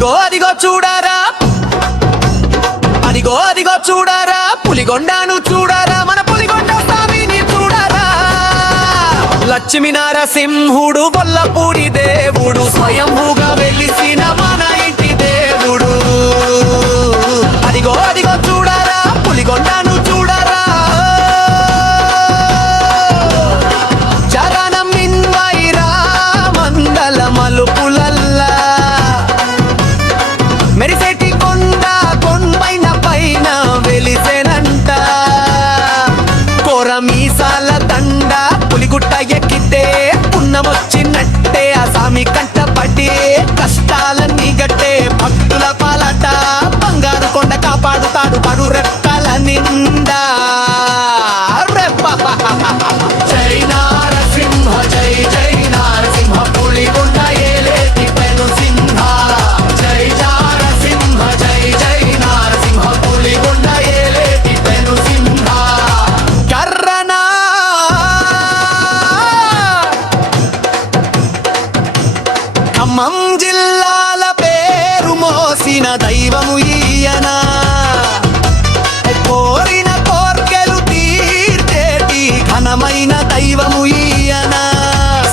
అదిగో అదిగో చూడారా, అదిగో అదిగో చూడారా, పులిగొండను చూడారా, మన పులిగొండ స్వామిని చూడారా. లక్ష్మీ నరసింహుడు గొల్లపూడి దేవుడు, స్వయంభూగా వెలిసిన మన ఇంటి దేవుడు. అదిగో అదిగో చూడారా, పులిగొండను చూడారా. చరణం మిన్వైరా మందల మలుపులల్లా, మెరిసేటి కొండ కొంపైన పైన వెలిసెనంట. కొరమీసాల దండ పులిగుట్ట ఎక్కితే పున్నమొచ్చినట్టే, ఆ సామి కంటపడి కష్టాలన్నీ గట్టే. భక్తుల పాలట బంగారు కొండ కాపాడుతాడు పడు రెక్కల నిండా. జై నారసింహ జై జై నారసింహ, పులిగుండ ఏలేటి పెను సింహ. జై నారసింహ జై జై నారసింహ, పులిగుండ ఏలేటి పెను సింహ. కర్రనా ఖమ్మం జిల్లాల పేరు మోసిన దైవము ఈయన. కోరిన కోర్కెలు తీర్చేటి ఘనమైన దైవము ఈయన.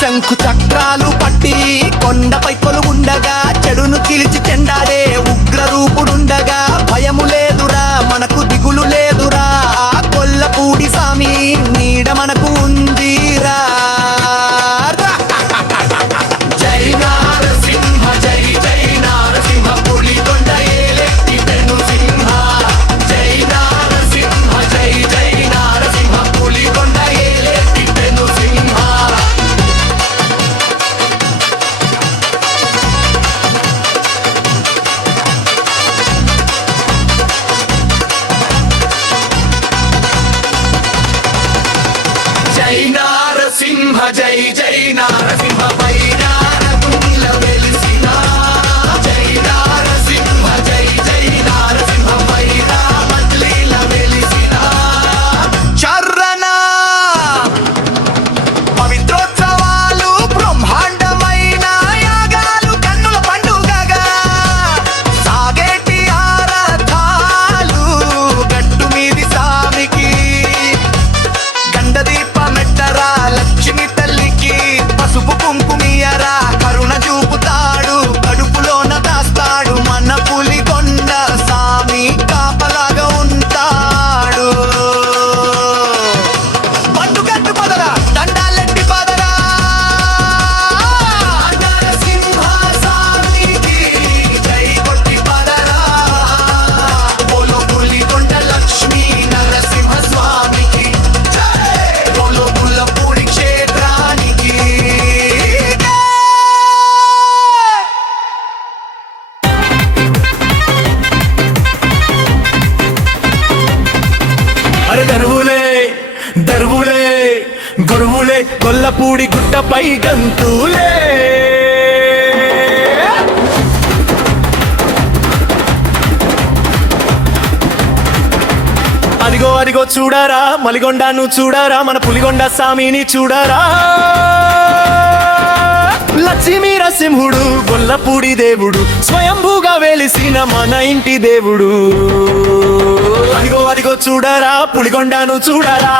శంకు చక్రాలు పట్టి కొండపై కొలువుండగా, చెడును చీల్చి చెండాడే ఉగ్ర రూపుడుండగా, భయము లేదురా మనకు దిగులు లేదురా. ఆ కొల్లపూడి స్వామి నీడ మనకు ఉందిరా. జై నారసింహ జై జై నారసింహ, పులిగొండ ఏలెత్తి పెను సింహ. జై నారసింహ జై జై నారసింహ, పులిగొండ ఏలెత్తి పెను సింహ. జై నారసింహ జై జై నారసింహ, వైరారకుండ వెలిసిన. జై నారసింహ జై జై నారసింహ, వైరామట్లీల వెలిసిన. చర్రన పవిత్రోత్సవాలు బ్రహ్మాండమైన యాగాలు కన్నుల పండుగగా, సాగేటి ఆరాధాలు గట్టు మీది సామికి. గండదీపమెట్టరా లక్ష్మి తల్లికి, పసుపు కుంకుమియరా కరుణ చూపుతాడు, కడుపులోన దాస్తాడు మన పులిగొండ సామి కాపలాగా ఉంటాడు. పండుగట్టు పదరా దండాలెట్టి పదరా, నరసింహ స్వామికి జై కొట్టి పదరా. బోలో పులిగొండ లక్ష్మీ నరసింహ స్వామికి జై, బోలో పుల్లపూడి క్షేత్రానికి జై. అరే దరువులే దరువులే గొరువులే, గొల్లపూడి గుట్టపై గంతులే. అదిగో అదిగో చూడారా, మలిగొండను చూడారా, మన పులిగొండ స్వామిని చూడారా. లక్ష్మీ నరసింహుడు గొల్లపూడి దేవుడు, స్వయంభూగా వెలిసిన మన ఇంటి దేవుడు. అదిగో అదిగో చూడారా, పులిగొండను చూడారా.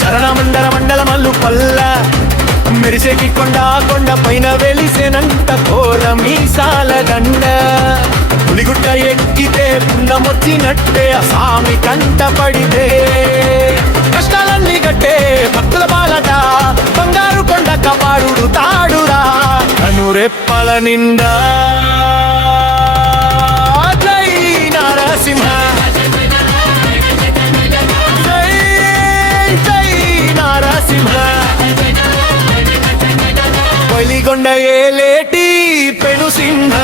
చరణ మండల మండల మల్లు పల్ల, మెరిసేకి కొండ కొండ పైన వెలిసేనంత కోల మీసాల దండ. పులిగుట్ట ఎక్కితే పున్నమొచ్చినట్టే, ఆ స్వామి కంట పడితే కష్టాలన్నీ గట్టే. భక్తుల పాలట బంగారు కొండ కాపాడుడు తాడురా కనురెప్పల నిండా. జై నారసింహ జై జై నారసింహ, పులిగొండ ఏలేటి పెను సింహ.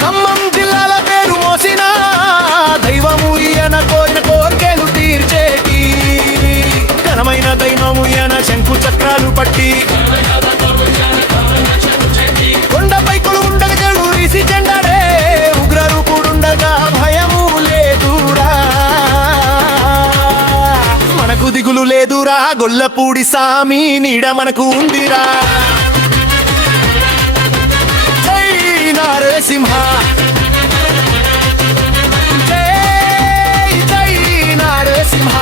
ఖమ్మం జిల్లాల పేరు మోసిన దైవము లేదురా గొల్లపూడి సామి నీడ మనకు ఉందిరా జై నరసింహ జై జై నరసింహ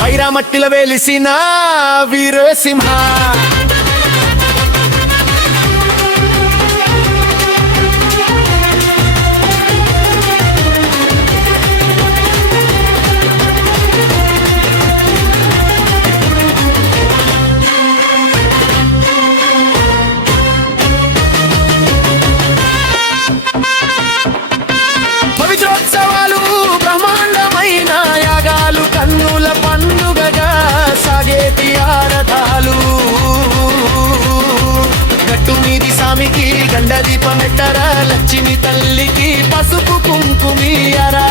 వైరామట్టిలో వెలిసిన వీరసింహ పవిత్రోత్సవాలు బ్రహ్మాండమైన యాగాలు కన్నుల పండుగగా సాగేటి ఆరతాలు గట్టు మీది సామికి గండ దీపమెట్టరా లక్ష్మి తల్లికి పసుపు కుంకుమియరా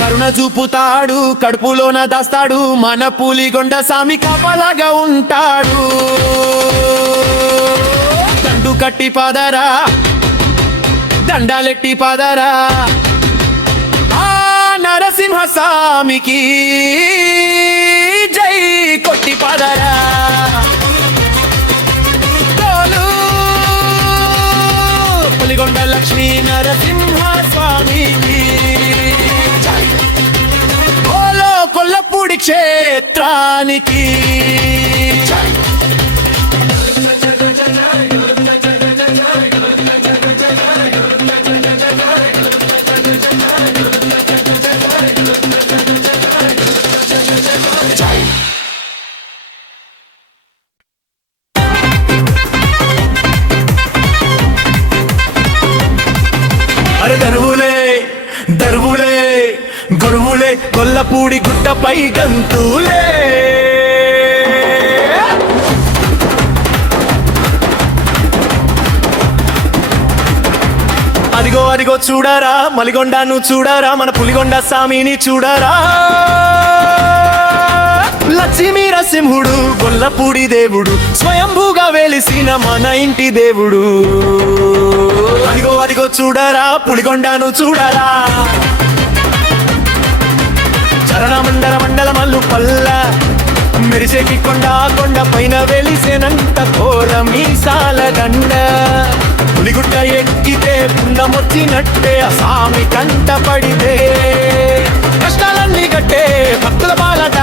కరుణ చూపుతాడు కడుపులోన దాస్తాడు మన పులిగొండ సామి కాపలాగా ఉంటాడు దండు కట్టి పదరా దండాలెట్టి పదరా ఆ నరసింహ స్వామికి జై కొట్టి పదరా తోలు పులిగొండ లక్ష్మీ నరసింహ స్వామికి జై ఓలో కొల్లపూడి క్షేత్రానికి జై అరే దరువులే దరువులే గొరువులే గొల్లపూడి గుట్టపై గంతులే అదిగో అదిగో చూడరా మలిగొండను చూడరా మన పులిగొండ సామిని చూడరా లక్ష్మీ నరసింహుడు గొల్లపూడి దేవుడు స్వయంభూగా వెలిసిన మన ఇంటి దేవుడు అదిగో అదిగో చూడరా పులిగొండను చూడరా చరణ మండల మండల మల్లు పల్ల మెరిసేకి కొండ కొండ పైన వెలిసేనంత కోల మీసాల గండ పులిగుట్ట ఎక్కితే పున్నమొచ్చినట్టే ఆ సామి కంట పడితే కష్టాలన్నీ గట్టే భక్తుల బాలట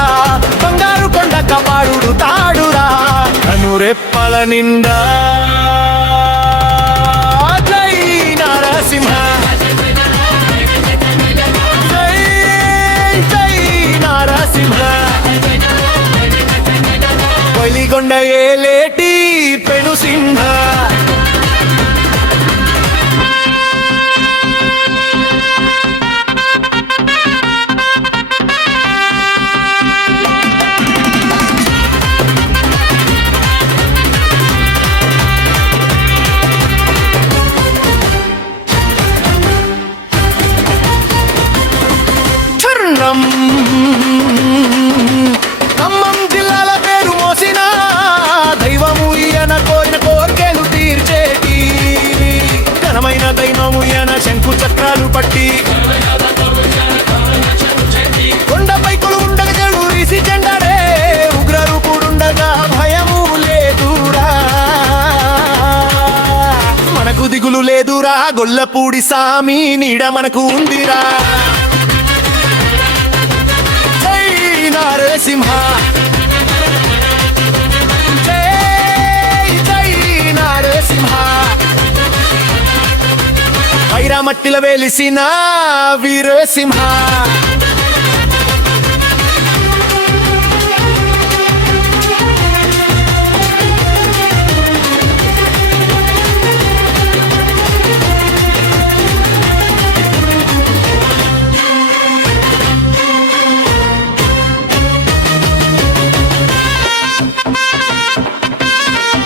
బంగారు కొండ కపాడుడు తాడురా కనురెప్పల నిండా జై నరసింహ జై జై నరసింహ పులిగొండ ఏలేటి పెను సింహ ఖమ్మం జిల్లాల పేరు మోసిన దైవము ఈయన కోరిన కోర్కెలు తీర్చేటి ఘనమైన దైవము ఈయన శంకు చక్రాలు పట్టి కొండపై కొలు ఉండగా చెడు రీసి చెండాడే ఉగ్ర రూపుడుండగా భయము లేదురా మనకు దిగులు లేదురా గొల్లపూడి సామి నీడ మనకు ఉందిరా నరసింహ జై జై నరసింహ వైరామట్టిలో వెలిసిన వీరసింహ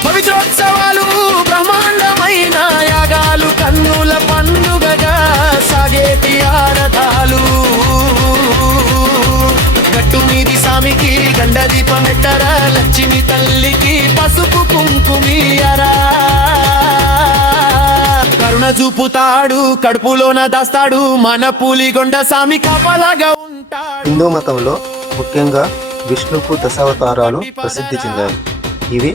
పవిత్రోత్సవాలు బ్రహ్మాండమైన యాగాలు కన్నుల పండుగగా సాగేటి ఆరతాలు చూపుతాడు, కడుపులోన దాస్తాడు, మన పులిగొండ స్వామి కాపలాగా ఉంటాడు. హిందూ మతంలో ముఖ్యంగా విష్ణుకు దశావతారాలు ప్రసిద్ధి చెందాయి. ఇవి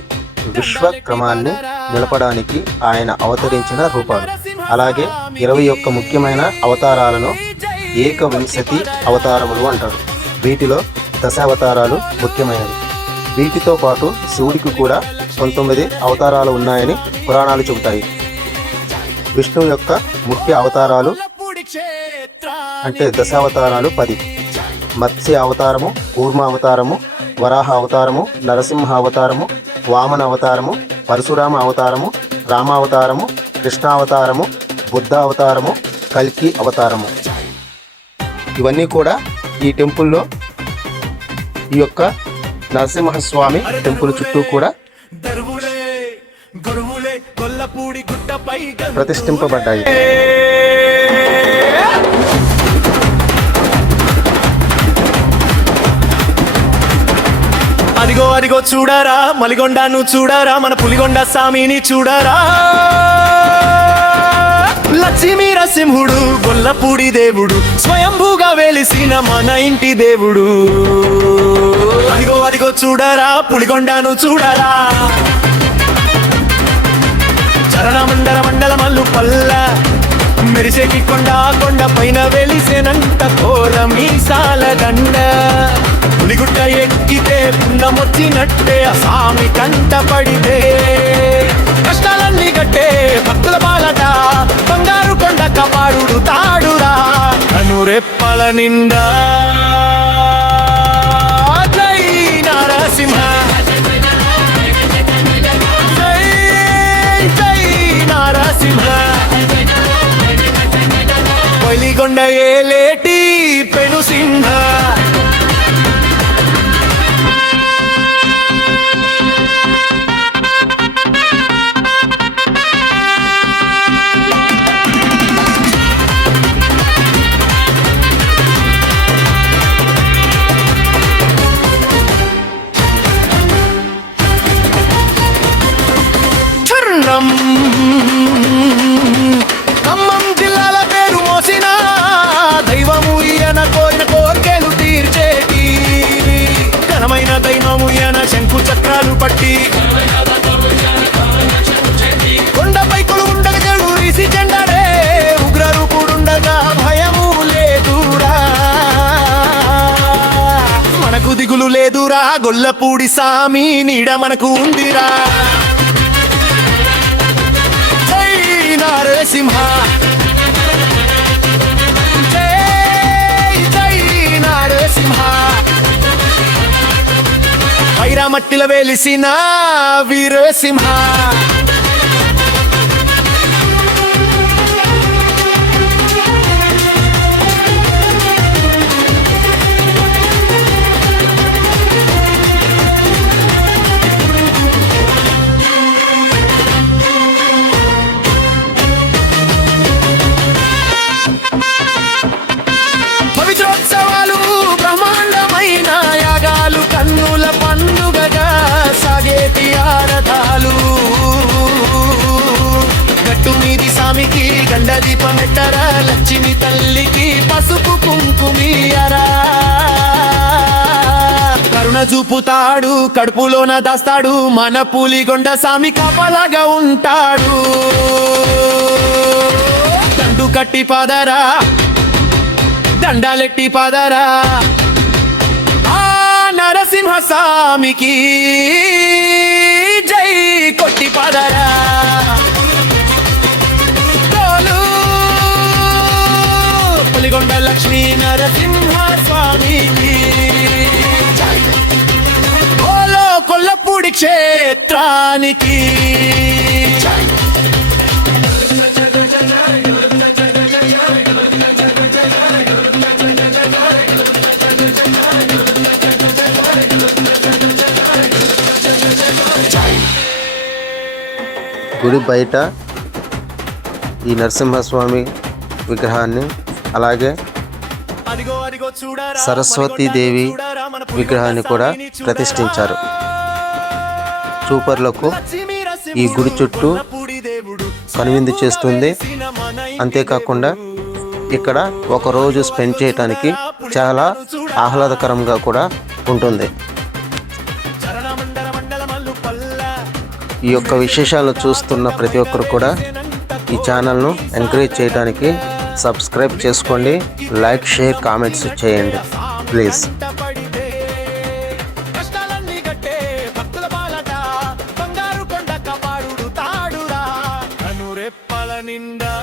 విశ్వ క్రమాన్ని నిలపడానికి ఆయన అవతరించిన రూపాలు. అలాగే 21 ముఖ్యమైన అవతారాలను ఏకవింశతి అవతారములు అంటారు. వీటిలో దశావతారాలు ముఖ్యమైనవి. వీటితో పాటు శివుడికి కూడా 19 అవతారాలు ఉన్నాయని పురాణాలు చెబుతాయి. విష్ణువు యొక్క ముఖ్య అవతారాలు అంటే దశావతారాలు 10. మత్స్య అవతారము, కూర్మ అవతారము, వరాహ అవతారము, నరసింహ అవతారము, వామన అవతారము, పరశురామ అవతారము, రామావతారము, కృష్ణావతారము, బుద్ధ అవతారము, కల్కి అవతారము. ఇవన్నీ కూడా ఈ టెంపుల్లో ఈ యొక్క నరసింహస్వామి టెంపుల్ చుట్టూ కూడా ప్రతిష్ఠింపబడ్డాయి. అదిగో అదిగో చూడరా మలిగొండను చూడరా, మన పులిగొండ స్వామిని చూడరా. లక్ష్మీ నరసింహుడు గొల్లపూడి దేవుడు, స్వయంభూగా వెలిసిన మన ఇంటి దేవుడు. అదిగో అదిగో చూడరా పులిగొండను చూడరా. చరణ మండల మండల మల్లు పల్ల మెరిసేకి కొండ కొండ పైన వెలిసేనంత కోర మీసాల దండ. పులిగుట్ట ఎక్కితే పున్నమొచ్చినట్టే, ఆ స్వామి కంట పడితే కష్టాలన్నీ గట్టే భక్తుల బాలట. బంగారు కొండ కపాడుడు తాడురా కనురెప్పల నిండా. జై నరసింహ, జై జై నరసింహ. పులిగొండ ఏలేటి పెను సింహ. ఖమ్మం జిల్లాల పేరు మోసిన దైవము ఈయన, కోరిన కోర్కెలు తీర్చేటి ఘనమైన దైవము ఈయన. శంకు చక్రాలు పట్టి కొండపై కొలు ఉండగా చెడు రీసి చెండడే, ఉగ్రరూపుడుండగా భయము లేదురా, మనకు దిగులు లేదురా. గొల్లపూడి సామి నీడ మనకు ఉందిరా. నరసింహ, జై జై నరసింహ. వైరామట్టిల వెలిసిన వీరసింహ. పవిత్రోత్సవాలు బ్రహ్మాండమైన యాగాలు, కన్నుల పండుగగా సాగేటి ఆరతాలు. గట్టు మీది సామికి గండ దీపమెట్టరా, లక్ష్మి తల్లికి పసుపు కుంకుమియరా. కరుణ చూపుతాడు, కడుపులోన దాస్తాడు, మన పులిగొండ స్వామి కాపలాగా ఉంటాడు. దండు కట్టి పాదరా, దండాలెట్టి పాదరా, ఆ నరసింహ స్వామికి జై కొట్టి పాదరా. పులిగొండ లక్ష్మీ నరసింహ స్వామికి ఓలో కొల్లపూడి క్షేత్రానికి. గుడి బయట ఈ నరసింహస్వామి విగ్రహాన్ని, అలాగే సరస్వతీదేవి విగ్రహాన్ని కూడా ప్రతిష్ఠించారు. చూపర్లకు ఈ గుడి చుట్టూ కనువిందు చేస్తుంది. అంతేకాకుండా ఇక్కడ ఒక రోజు స్పెండ్ చేయడానికి చాలా ఆహ్లాదకరంగా కూడా ఉంటుంది. ఈ యొక్క విశేషాలను చూస్తున్న ప్రతి ఒక్కరు కూడా ఈ ఛానల్ను ఎంకరేజ్ చేయడానికి సబ్స్క్రైబ్ చేసుకోండి, లైక్, షేర్, కామెంట్స్ చేయండి ప్లీజ్. నిండా